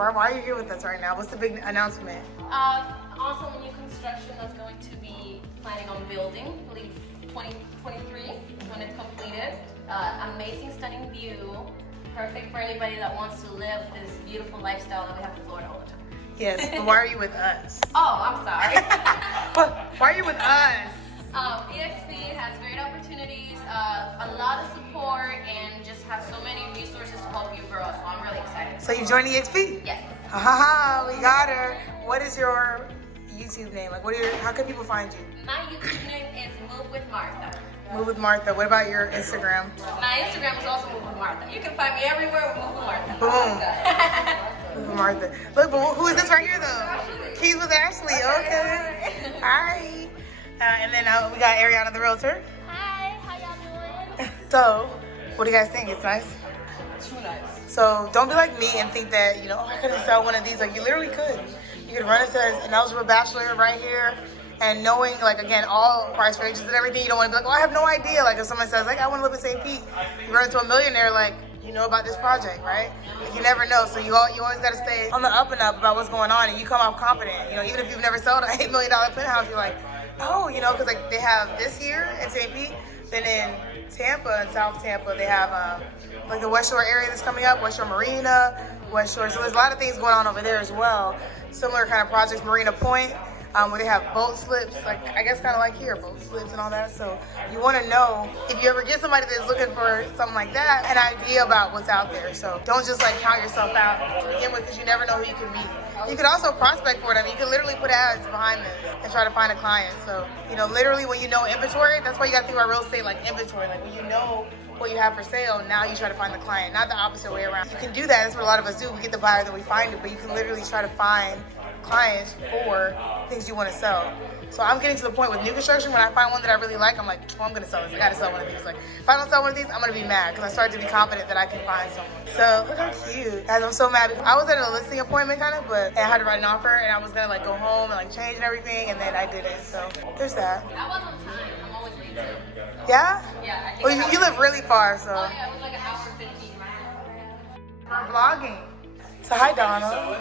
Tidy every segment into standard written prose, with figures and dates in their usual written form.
Why are you here with us right now? What's the big announcement? Also, new construction that's going to be planning on building, I believe 2023 is when it's completed. Amazing, stunning view. Perfect for anybody that wants to live this beautiful lifestyle that we have in Florida all the time. Yes, but why are you with us? Oh, I'm sorry. Why are you with us? EXP has great opportunities, a lot of support, and just have so many resources to help you grow. So I'm really excited. So you joined EXP? Yes. Ha, we got her. What is your YouTube name? Like, how can people find you? My YouTube name is Move with Martha. Move with Martha. What about your Instagram? My Instagram is also Move with Martha. You can find me everywhere with Move with Martha. Boom. Move with Martha. Look, but who is this right here though? Keys with Ashley. Okay. Hi. And then we got Ariana the realtor. Hi, how y'all doing? So, what do you guys think? It's nice? Too nice. So don't be like me and think that, I couldn't sell one of these. Like, you literally could. You could run into an eligible bachelor right here, and knowing, like, again, all price ranges and everything, you don't want to be like, oh, I have no idea. Like, if someone says, like, I want to live in St. Pete, you run into a millionaire, like, you know about this project, right? Like, you never know. So you always got to stay on the up and up about what's going on, and you come off confident. Even if you've never sold an $8 million penthouse, you're like, oh, because, like, they have this here in St. Pete, then in Tampa, in South Tampa, they have, like, the West Shore area that's coming up, West Shore Marina, West Shore. So there's a lot of things going on over there as well. Similar kind of projects, Marina Point, where they have boat slips, like, I guess kind of like here, boat slips and all that. So you want to know, if you ever get somebody that's looking for something like that, an idea about what's out there. So don't just, like, count yourself out to begin with, because you never know who you can meet. You could also prospect for them. You can literally put ads behind them and try to find a client. So, literally when you know inventory, that's why you got to think about real estate like inventory. Like, when you know what you have for sale, now you try to find the client, not the opposite way around. You can do that. That's what a lot of us do. We get the buyer, then we find it, but you can literally try to find clients for things you want to sell. So I'm getting to the point with new construction, when I find one that I really like, I'm like, oh, I'm going to sell this. I got to sell one of these. Like, if I don't sell one of these, I'm going to be mad, because I started to be confident that I can find someone. So look how cute. Guys, I'm so mad. I was at a listing appointment kind of, but I had to write an offer, and I was going to, like, go home and, like, change and everything, and then I didn't. So there's that. I was on time. I'm always late too. Yeah? Yeah. Well, you live really far, so. Oh yeah, it was like an hour and 15. We're vlogging. So hi, Donald.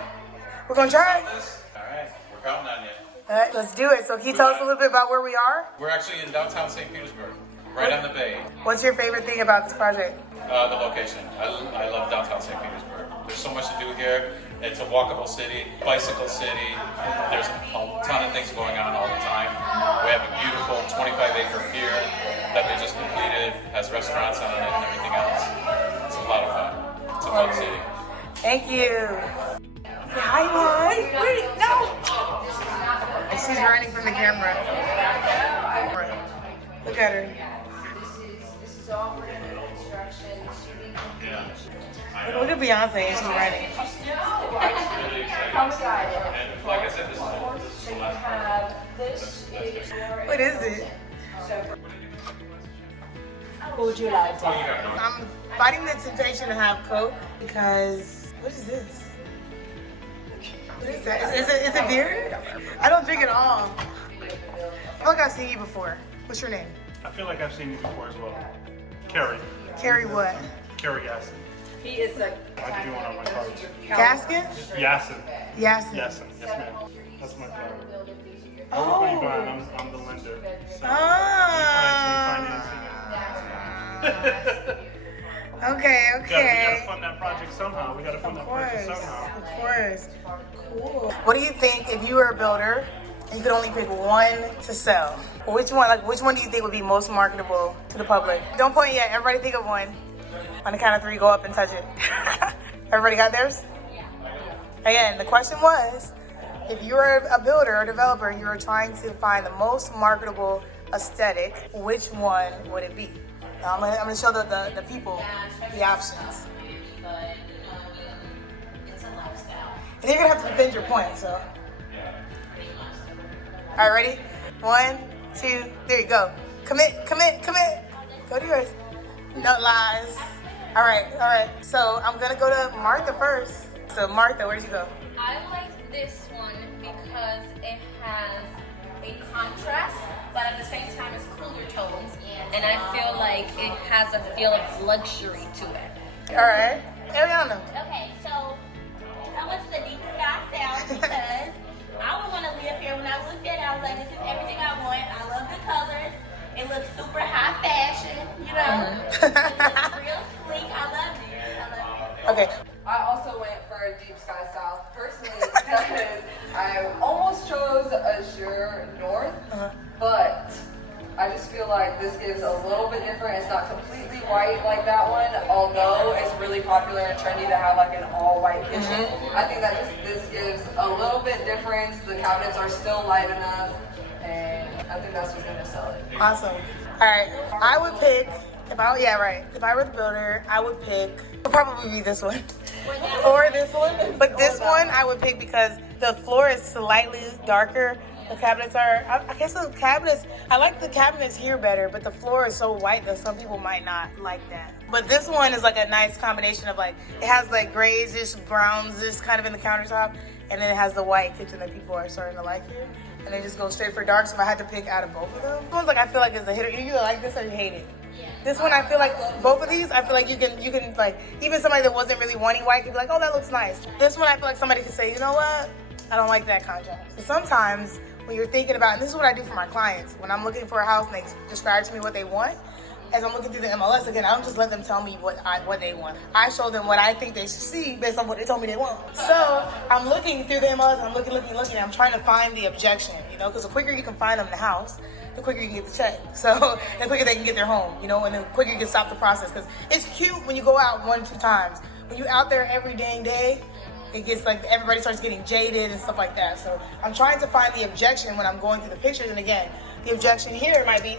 We're going to try. All right, we're counting on you. All right, let's do it. So can you tell us a little bit about where we are? We're actually in downtown St. Petersburg, right on the bay. What's your favorite thing about this project? The location. I love downtown St. Petersburg. There's so much to do here. It's a walkable city, bicycle city. There's a ton of things going on all the time. We have a beautiful 25-acre pier that they just completed, has restaurants on it and everything else. It's a lot of fun. It's a fun city. Thank you. Say hi, Mom. Wait, no. She's running from the camera. Look at her. This is all for new construction. Look at Beyonce, and she's running. And like I said, What is it? What would you like? I'm fighting the temptation to have Coke because, what is this? What is that? Is it beer? I don't drink at all. I feel like I've seen you before. What's your name? I feel like I've seen you before as well. Carrie. Carrie what? Carrie Yasin. He is a I have to do one on my cards. Gaskin? Yasin. Yasin. Yasin. Yes, ma'am. That's my father. Oh. I'm the lender. So Okay, We gotta okay. fund that project somehow. We gotta fund that project somehow. Of course. Cool. What do you think if you were a builder and you could only pick one to sell? Which one do you think would be most marketable to the public? Don't point yet. Everybody think of one. On the count of 3, go up and touch it. Everybody got theirs? Again, the question was, if you were a builder or developer, you were trying to find the most marketable aesthetic, which one would it be? Now, I'm gonna show the people the options. It's a lifestyle. And you're gonna have to defend your point, so. All right, ready? 1, 2, 3, go. Commit. Go to yours. No lies. All right. So I'm gonna go to Martha first. So Martha, where'd you go? I like this one because it has a contrast, but at the same time it's cooler tones, and I feel like it has a feel of luxury to it. All right. Ariana. Okay, so I was the deep sky south because I would want to live here. When I looked at it, I was like, this is everything I want. I love the colors. It looks super high fashion, you know. It looks real sleek. I love it. I love it. Okay. I also went for a deep sky south personally because I almost chose Azure North, but I just feel like this gives a little bit different. It's not completely white like that one, although it's really popular and trendy to have like an all white kitchen. I think that this gives a little bit difference. The cabinets are still light enough, and I think that's what's gonna sell it. Awesome. All right. I would pick, if I were the builder, I would pick, would probably be this one. Or this one. But this one I would pick because the floor is slightly darker. The cabinets are, I guess the cabinets, I like the cabinets here better, but the floor is so white that some people might not like that. But this one is like a nice combination of like, it has like grays-ish, browns-ish kind of in the countertop, and then it has the white kitchen that people are starting to like here. And they just go straight for dark, so if I had to pick out of both of them, this one's like, I feel like it's a hitter. You either like this or you hate it. This one, I feel like both of these, I feel like you can like, even somebody that wasn't really wanting white could be like, oh, that looks nice. This one, I feel like somebody could say, you know what? I don't like that contrast. So sometimes when you're thinking about, and this is what I do for my clients, when I'm looking for a house and they describe to me what they want, as I'm looking through the MLS, again, I don't just let them tell me what they want. I show them what I think they should see based on what they told me they want. So I'm looking through the MLS, I'm looking, and I'm trying to find the objection, you know, because the quicker you can find them in the house, the quicker you can get the check. So the quicker they can get their home, you know, and the quicker you can stop the process. Because it's cute when you go out 1 or 2 times. When you're out there every dang day, it gets like everybody starts getting jaded and stuff like that. So I'm trying to find the objection when I'm going through the pictures. And again, the objection here might be,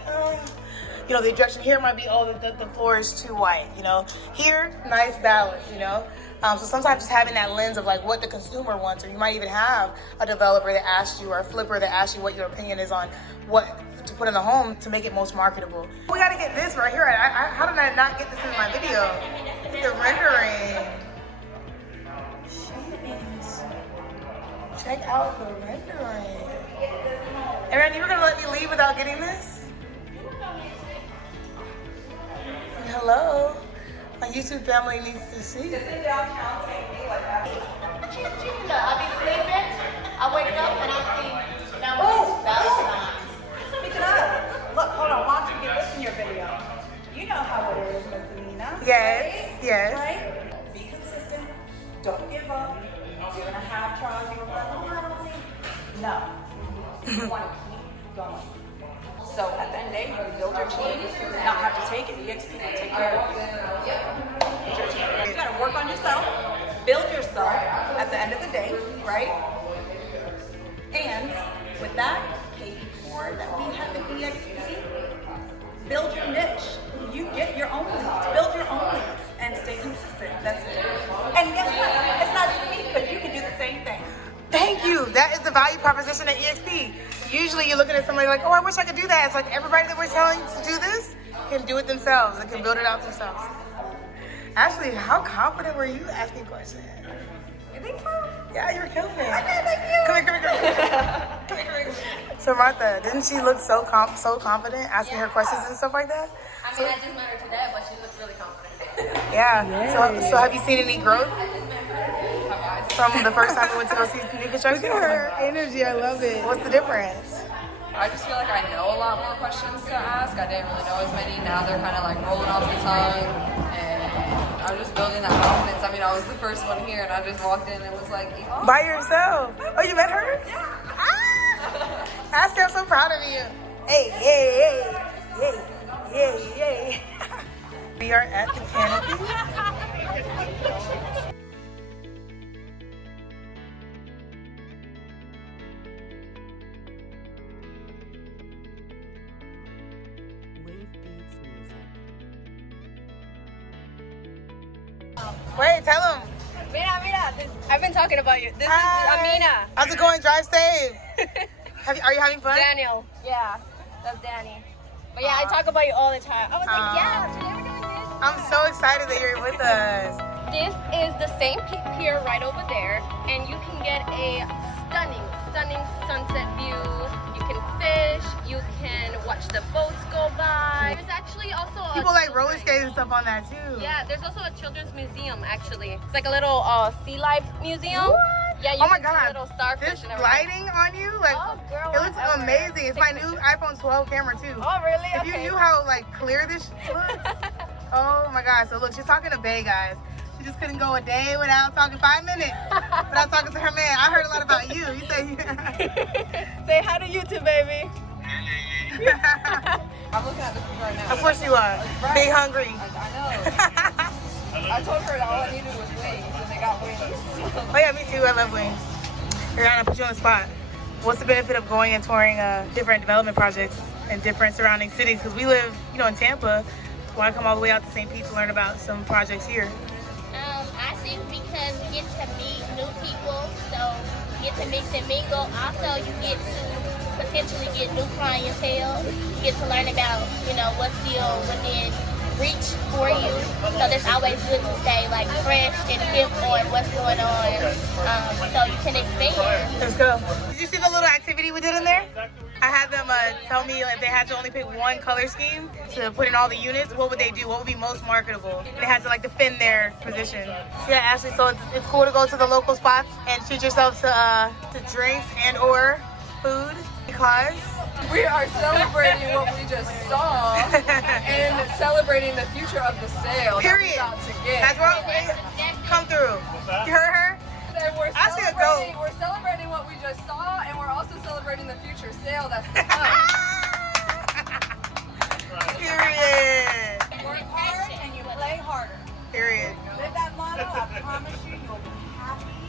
you know, the objection here might be, oh, the floor is too white, you know. Here, nice balance, you know. So sometimes just having that lens of like what the consumer wants, or you might even have a developer that asks you, or a flipper that asks you what your opinion is on what to put in a home to make it most marketable. We gotta get this right here. How did I not get this in my video? The rendering. Jeez. Check out the rendering. Aaron, you were gonna let me leave without getting this? Hello. My YouTube family needs to see. I'll be sleeping. I wake up and I see that Speaking of, look, hold on, why don't you get this in your video? You know how it is, Miss Amina. Yes, yes. Right? Be consistent. Don't give up. You're gonna have trials. You're gonna No. You want to keep going. So at the end of the day, you can build your team, not have to take it. EXP will take care of you. It's your team. You gotta work on yourself, build yourself at the end of the day, right? And with that KP4 that we have in EXP, build your niche. You get your own leads, build your own leads, and stay consistent. That's it. And guess what? It's not just me, because you can do the same thing. Thank you. That is the value proposition at EXP. Usually you're looking at somebody like, oh, I wish I could do that. It's like everybody that we're telling to do this can do it themselves and can build it out themselves. Ashley, how confident were you asking questions? You think so? Yeah, you're killing it. Okay, thank you. Come here. So Martha, didn't she look so confident asking her questions and stuff like that? I mean, I just met her today, but she looks really confident. Yeah. So have you seen any growth I just met her. from the first time we went to go see new construction? Look at her energy, I love it. What's the difference? I just feel like I know a lot more questions to ask. I didn't really know as many. Now they're kind of like rolling off the tongue. And I'm just building that confidence. I mean, I was the first one here and I just walked in and was like, oh. By yourself? Oh, you met her? Yeah. Ah! Ashley, I'm so proud of you. Hey. We are at the canopy. Wait, tell them. Mira, I've been talking about you. This Hi. is Amina. How's it going? Drive safe. Are you having fun? Daniel. Yeah, that's Danny. But yeah, I talk about you all the time. I was like, yeah, today we're doing this. I'm so excited that you're with us. This is the same pier right over there, and you can get a stunning sunset view. You can fish, you can watch the boats go by. There's actually also a People like roller skating and stuff on that too. Yeah, there's also a children's museum actually. It's like a little sea life museum. What? Yeah, you Oh my can see god, little starfish this and everything. lighting on you, like, Oh, girl, it looks whatever. amazing. It's my new iPhone 12 camera too. Oh, really? If you knew how like clear this looks. Oh my god, so look, she's talking to Bay, guys. She just couldn't go a day without talking 5 minutes without talking to her man. I heard a lot about you. You say Say hi to YouTube, baby. I'm looking at the food right now. Of course you are. Right. Be hungry. I know. I told her all I needed was wings, and they got wings. Oh yeah, me too. I love wings. Here, I'm gonna put you on the spot. What's the benefit of going and touring different development projects in different surrounding cities? Because we live, you know, in Tampa. Why come all the way out to St. Pete to learn about some projects here? I think because you get to meet new people, so you get to mix and mingle. Also, you get to potentially get new clientele. You get to learn about, you know, what's still within reach for you. So that's always good to stay like fresh and hip on what's going on, so you can expand. Let's go. Did you see the little activity we did in there? I had them tell me if they had to only pick one color scheme to put in all the units, what would they do? What would be most marketable? They had to like defend their position. Yeah, Ashley, so it's cool to go to the local spots and treat yourself to drinks and or food because We are celebrating what we just saw and celebrating the future of the sale period. that we're about to get. That's what come through. You heard her? And we're I see a goat. we're celebrating what we just saw, and we're also celebrating the future sale that's to come. Period. Work hard and you play harder. Period. Live that motto, I promise you, you'll be happy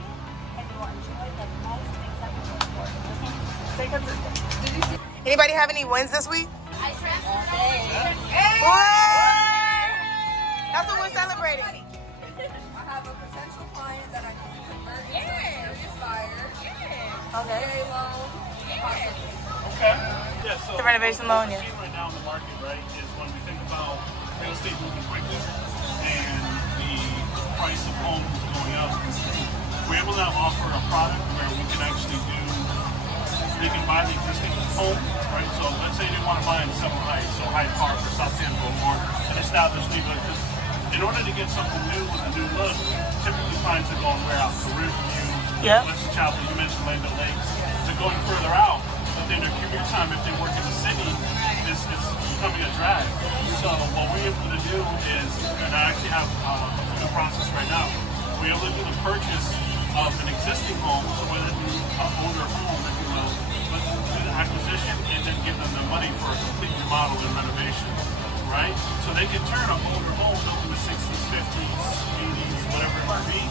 and you will enjoy the nice things that you look for. Just stay consistent. Anybody have any wins this week? I transferred That's what we're celebrating. I have a potential client that I can convert into a serious buyer. Okay. A loan, possibly. Okay. Yeah, so The renovation loan, what yeah. we're seeing right now in the market, right, is when we think about real estate moving quickly and the price of homes going up, we're able to offer a product where we can actually they can buy the existing home, right? So let's say they want to buy in Seven Heights, so Hyde Park or South Tampa or an established neighborhood. Because in order to get something new with a new look, typically clients are going warehouse, Career View, Yep. Western Chapel, you mentioned Land Lakes. They're going further out, but then their commute time, if they work in the city, is becoming a drag. So what we're able to do is, and I actually have a process right now, we're able to do the purchase of an existing home, so whether it be an older home, if you will, but do the acquisition and then give them the money for a complete remodel and renovation, right? So they can turn an older home built in the 60s, 50s, 80s, whatever it might be,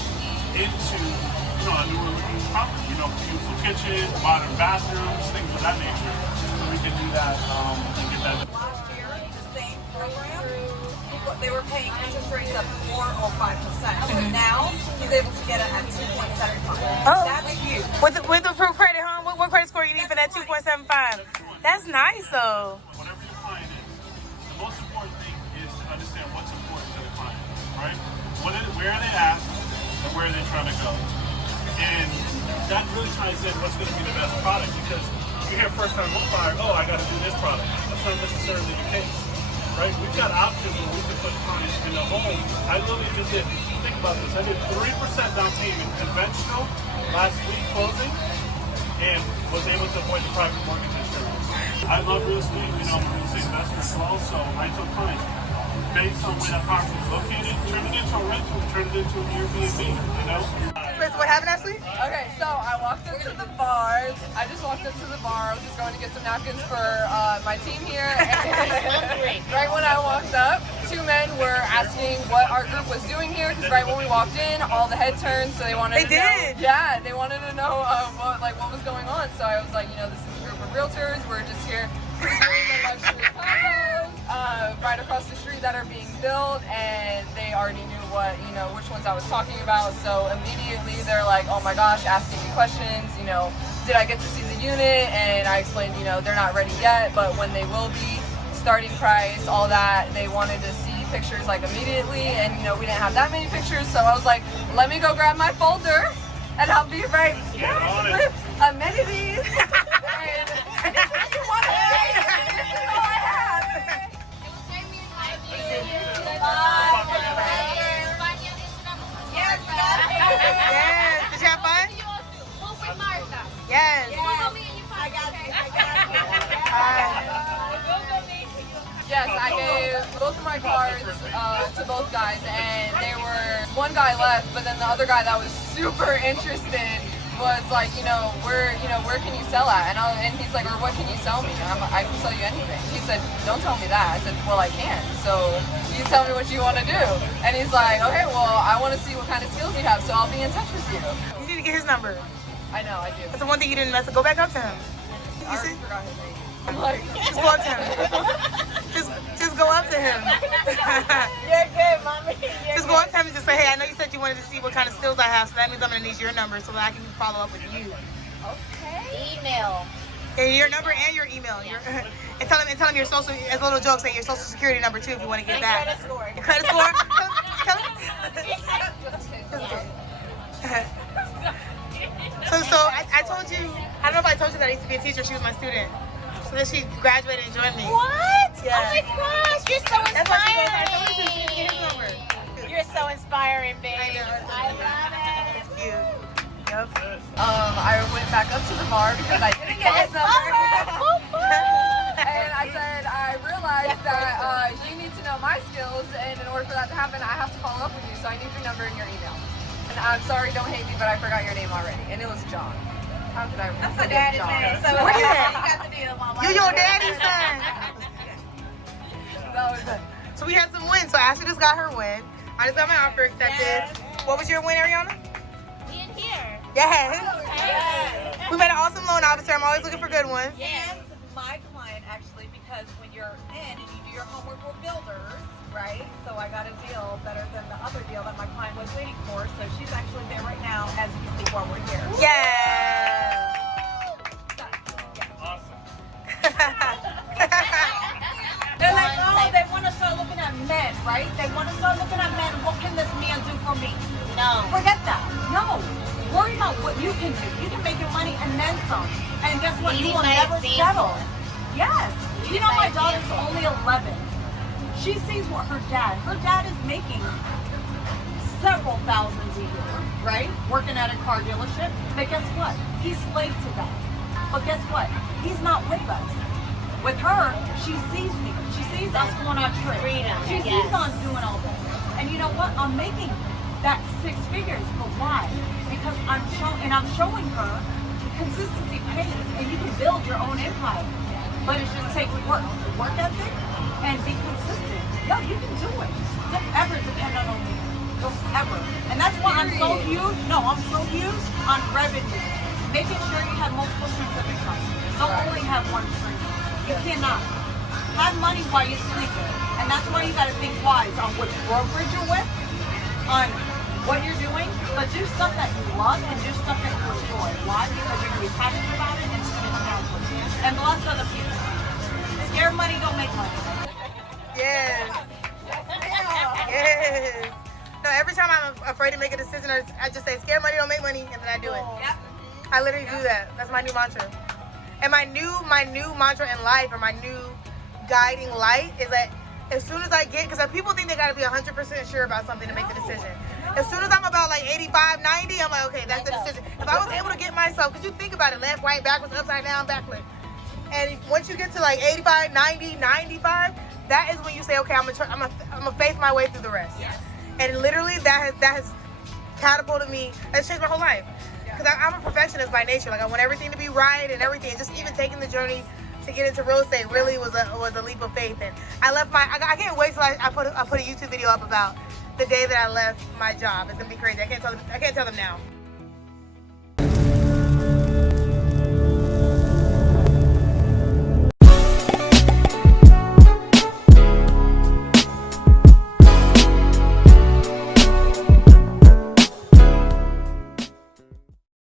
into, you know, a newer looking property, you know, beautiful kitchen, modern bathrooms, things of that nature. So we can do that and get that. Last year, the same program, they were paying interest rates of 4 or 5%. But now, he's able to get it at 2.75. Oh. That's huge. With the approved credit, huh? What credit score you need for that 2.75? That's nice though. Whatever your client is, the most important thing is to understand what's important to the client, right? Where are they at and where are they trying to go? And that really ties in what's going to be the best product, because you hear first time home buyer, oh, I got to do this product. That's not necessarily the case, right? We've got options where we can put clients in the home. I literally just did, think about this, I did 3% down payment conventional last week closing and was able to avoid the private mortgage insurance. I love real estate, you know, I'm a real estate investor as well, so I told clients, based on where that property is located, turn it into a rental, turn it into an Airbnb, you know? Wait, so what happened, Ashley? Okay, so I walked up to the bar. I just walked up to the bar. I was just going to get some napkins for my team here. And right when I walked up, two men were asking what our group was doing here, because right when we walked in, all the head turned, so they wanted to know. Yeah, they wanted to know what was going on. So I was like, you know, this is a group of realtors. We're just here previewing the luxury condos right across the street that are being built, and they already knew which ones I was talking about. So immediately they're like, oh my gosh, asking me questions, you know, did I get to see the unit? And I explained, you know, they're not ready yet, but when they will be, starting price, all that, they wanted to see pictures like immediately, and you know, we didn't have that many pictures, so I was like, let me go grab my folder and I'll be right back with amenities and anything you want to say. This is all I have. Yes. Did you have fun? both of my cards to both guys, and they were, one guy left, but then the other guy that was super interested was like, where can you sell at? And he's like, or what can you sell me? And I can sell you anything. He said, don't tell me that. I said, well, I can. So you tell me what you want to do. And he's like, okay, well, I want to see what kind of skills you have, so I'll be in touch with you. You need to get his number. I know, I do. That's the one thing you didn't mess with. Go back up to him. I already forgot his name. I'm like, Just go up to him. Just go up to him. You're good, mommy. Just go up to him and just say, hey, I know you said you wanted to see what kind of skills I have, so that means I'm going to need your number so that I can follow up with you. Okay. Email. And your number and your email. And tell him your social, as a little joke, say your social security number too if you want to get that. Credit score. Your credit score? Tell him. So I told you, I don't know if I told you that I used to be a teacher. She was my student. So then she graduated and joined me. What? Yeah. Oh my gosh, you're so That's why she goes, I told her she should get his number. You're so inspiring, babe. I know. I love it. It's cute. Yep. I went back up to the bar because I didn't get his number. And I said, I realized that you need to know my skills, and in order for that to happen, I have to follow up with you, so I need your number and your email. And I'm sorry, don't hate me, but I forgot your name already, and it was John. How could I remember? That's my daddy's name. So What is you that? got the deal, mama. You your daddy's son. That was it. So we had some wins. So Ashley just got her win. I just got my offer accepted. Yes. What was your win, Ariana? Being here. Yes. Yes. We met an awesome loan officer. I'm always looking for good ones. And my client, actually, because when you're in and you do your homework with builders, right? So I got a deal better than the other deal that my client was waiting for. So she's actually there right now as we speak while we're here. Yeah. They're like, oh, they want to start looking at men, right? They want to start looking at men. What can this man do for me? No. Forget that. No. Worry about what you can do. You can make your money and then some. And guess what? Leading You will by never example. settle. Yes. You know, my by daughter's example. only 11. She sees what her dad is making several thousands a year, right? Working at a car dealership. But guess what? He's slave to that. But guess what? He's not with us. With her, she sees me. She sees us going on trips. Freedom, She yes. sees us doing all this. And you know what? I'm making that 6 figures. But why? Because I'm showing her consistency pays, and you can build your own empire. But it just takes work ethic, and be consistent. Yo, you can do it. Don't ever depend on me. Don't ever. And that's why I'm so huge. No, I'm so huge on revenue. Making sure you have multiple streams of income. Don't only have one stream. You cannot. Have money while you're sleeping. And that's why you gotta think wise on which brokerage you're with, on what you're doing, but do stuff that you love and do stuff that you enjoy. Why? Because you're gonna be passionate about it and it's gonna count for you. And bless other people. Scare money don't make money. Yes. Yes. No, every time I'm afraid to make a decision, I just say, scare money, don't make money, and then I do it. Yep. I literally do that. That's my new mantra. And my new mantra in life, or my new guiding light, is that as soon as I get, because people think they got to be 100% sure about something to make the decision. As soon as I'm about like 85, 90, I'm like, okay, that's the decision. If I was able to get myself, because you think about it, left, right, backwards, upside down, backward. And once you get to like 85, 90, 95, that is when you say, okay, I'm gonna faith my way through the rest. And literally, that has catapulted me. That's changed my whole life. Because I'm a perfectionist by nature. Like, I want everything to be right and everything. Just even taking the journey to get into real estate really was a leap of faith. And I can't wait till I put a YouTube video up about the day that I left my job. It's gonna be crazy. I can't tell them now.